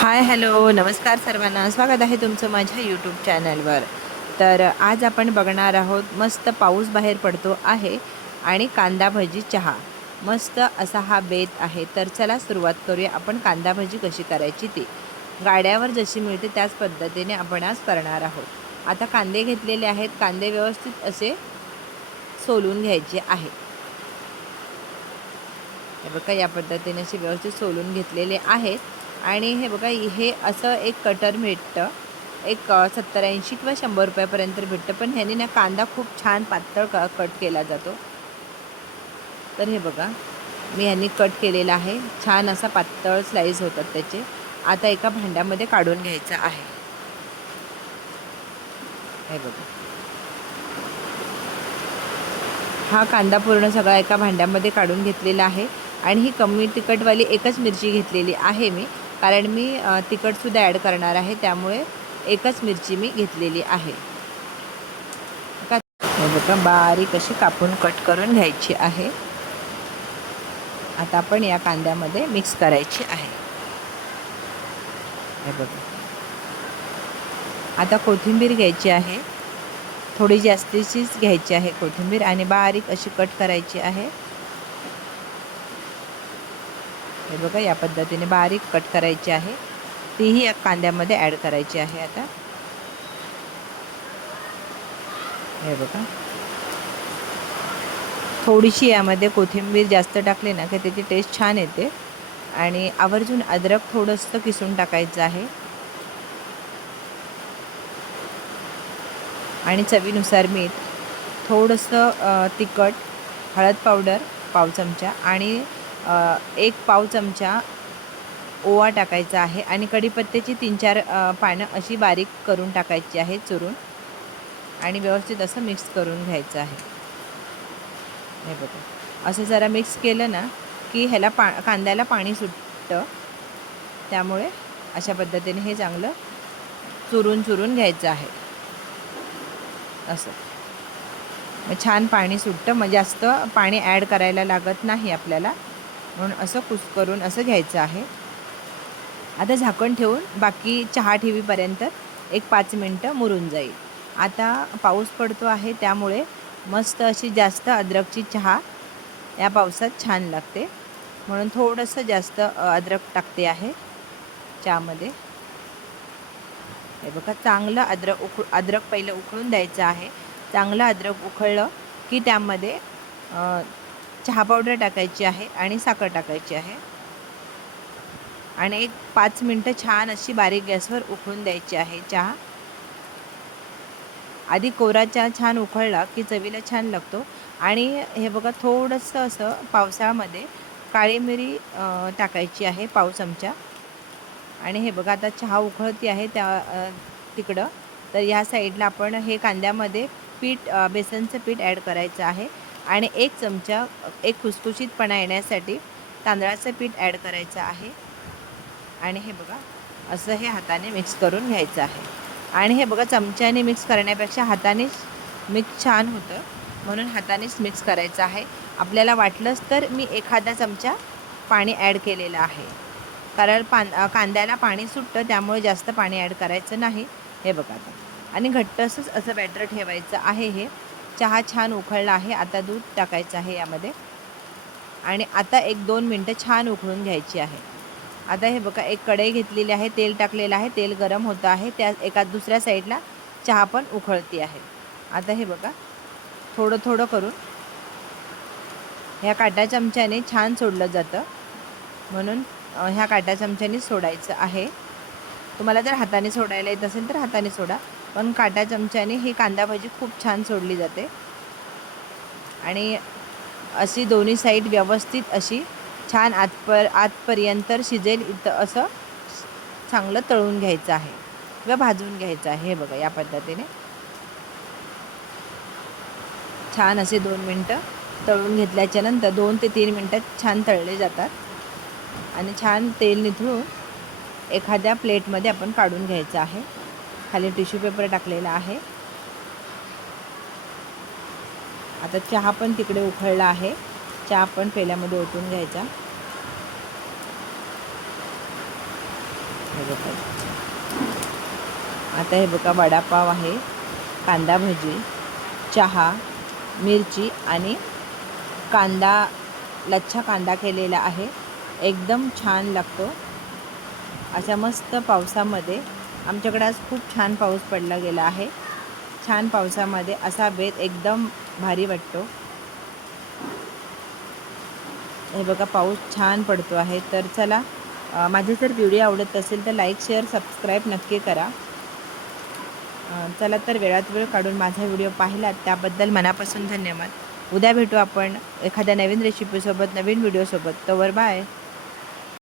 Hi hello नमस्कार सर्वांना, स्वागत आहे तुमचं माझ्या यूट्यूब चॅनलवर. तर आज आपण बघणार आहोत, मस्त पाऊस बाहेर पडतो आहे आणि कांदा भजी चहा, मस्त असा हा बेत आहे. तर चला सुरुवात करूया. आपण कांदा भजी कशी करायची ती गाड्यावर जशी मिळते त्याच पद्धतीने आपण आज करणार आहोत. आता कांदे घेतलेले आहेत. कांदे व्यवस्थित असे सोलून घ्यायचे आहे. हे बघा, या पद्धतीने असे व्यवस्थित सोलून घेतलेले आहेत. आणि हे बघा, हे असं एक कटर भेटतं, एक 70-80 किंवा 100 रुपयापर्यंत भेटतं. पण ह्याने ना कांदा खूप छान पातळ कट केला जातो. तर हे बघा, मी ह्यांनी कट केलेला आहे. छान असा पातळ स्लाईस होतात त्याचे. आता एका भांड्यामध्ये काढून घ्यायचं आहे. हे बघा, हा कांदा पूर्ण सगळा एका भांड्यामध्ये काढून घेतलेला आहे. आणि ही कमी तिखटवाली एकच मिरची घेतलेली आहे मी, कारण मी तिखटसुद्धा ॲड करणार आहे, त्यामुळे एकच मिरची मी घेतलेली आहे. हे बघा, बारीक अशी कापून कट करून घ्यायची आहे. आता आपण या कांद्यामध्ये मिक्स करायची आहे. हे बघा, आता कोथिंबीर घ्यायची आहे. थोडी जास्तीचीच घ्यायची आहे कोथिंबीर, आणि बारीक अशी कट करायची आहे. हे बघा, या पद्धतीने बारीक कट करायची आहे. तीही या कांद्यामध्ये ॲड करायची आहे. आता हे बघा, थोडीशी यामध्ये कोथिंबीर जास्त टाकली ना की त्याची टेस्ट छान येते. आणि आवर्जून अद्रक थोडंसं किसून टाकायचं आहे. आणि चवीनुसार मीठ, थोडंसं तिखट, हळद पावडर पाव चमचा, आणि 1 पाव चमचा ओवा टाकायचा आहे. आणि कढीपत्त्याची 3-4 पानं अशी बारीक करून टाकायची आहे, चुरून. आणि व्यवस्थित असं मिक्स करून घ्यायचं आहे. हे बघा, असं जरा मिक्स केलं ना की ह्याला कांद्याला पाणी सुटतं. त्यामुळे अशा पद्धतीने हे चांगलं चुरून घ्यायचं आहे. असं मग छान पाणी सुटतं, मग जास्त पाणी ॲड करायला लागत नाही आपल्याला, म्हणून असं कुस्करून असं घ्यायचं आहे. आता झाकण ठेवून बाकी चहा ठेवीपर्यंत एक 5 मिनटं मुरून जाईल. आता पाऊस पडतो आहे, त्यामुळे मस्त अशी जास्त अद्रकची चहा या पावसात छान लागते, म्हणून थोडंसं जास्त अद्रक टाकते आहे चहामध्ये. हे बघा, चांगलं अद्रक पहिलं उकळून द्यायचं आहे. चांगलं अद्रक उकळलं की त्यामध्ये चहा पावडर टाकायची आहे आणि साखर टाकायची आहे. आणि एक 5 मिनटं छान अशी बारीक गॅसवर उकळून द्यायची आहे चहा. आधी कोरा चहा छान उकळला की चवीला छान लागतो. आणि हे बघा, थोडंसं असं पावसाळ्यामध्ये काळी मिरी टाकायची आहे, पाव चमचा. आणि हे बघा, आता चहा उकळती आहे तिकडं. तर ह्या साईडला आपण हे कांद्यामध्ये बेसनचं पीठ ॲड करायचं आहे. आणि 1 चमचा, एक खुसखुशीतपणा येण्यासाठी तांदळाचं पीठ ॲड करायचं आहे. आणि हे बघा, असं हे हाताने मिक्स करून घ्यायचं आहे. आणि हे बघा, चमच्याने मिक्स करण्यापेक्षा हातानेच मिक्स छान होतं, म्हणून हातानेच मिक्स करायचं आहे. आपल्याला वाटलंच तर मी एखादा चमचा पाणी ॲड केलेलं आहे, कारण कांद्याला पाणी सुटतं, त्यामुळे जास्त पाणी ॲड करायचं नाही. हे बघा आता, आणि घट्टसंच असं बॅटर ठेवायचं आहे. हे चहा छान उकळला आहे. आता दूध टाकायचं आहे यामध्ये. आणि आता 1-2 मिनटं छान उकळून घ्यायची आहे. आता हे बघा, एक कढई घेतलेली आहे, तेल टाकलेलं आहे, तेल गरम होतं आहे. त्या दुसऱ्या साईडला चहा पण उकळती आहे. आता हे बघा, थोडं थोडं करून ह्या काटा चमच्याने छान सोडलं जातं, म्हणून ह्या काटा चमच्याने सोडायचं आहे. तुम्हाला जर हाताने सोडायला येत असेल तर हाताने सोडा, पण काटा चमच्याने ही कांदा भाजी खूप छान सोडली जाते. आणि अशी दोन्ही साईड व्यवस्थित अशी छान आतपर्यंत शिजेल इथं असं चांगलं तळून घ्यायचं आहे किंवा भाजून घ्यायचं आहे. हे बघा, या पद्धतीने छान असे 2 मिनटं तळून घेतल्याच्या नंतर 2 ते 3 मिनटात छान तळले जातात. आणि छान तेल निथळून एखाद्या प्लेटमध्ये आपण काढून घ्यायचं आहे. खाली टिश्यू पेपर टाकलेला आहे. आता चहा पण तिकडे उकळला आहे. चहा पण पेल्यामध्ये ओतून घ्यायचा. हे बघा, आता हे बघा वडापाव आहे, कांदा भजी, चहा, मिरची आणि कांदा, लच्छा कांदा केलेला आहे. एकदम छान लागतो. अशा मस्त पावसामध्ये आमच्याकडे आज खूप छान पाऊस पडला गेला आहे. छान पावसामध्ये असा बेत एकदम भारी वाटतो. हे बघा पाऊस छान पडतो आहे. तर चला, माझे जर व्हिडिओ आवडत असेल तर लाईक, शेअर, सबस्क्राईब नक्की करा. चला तर वेळात वेळ काढून माझा व्हिडिओ पाहिलात त्याबद्दल मनापासून धन्यवाद. उद्या भेटू आपण एखाद्या नवीन रेसिपीसोबत, नवीन व्हिडिओसोबत. तोवर बाय.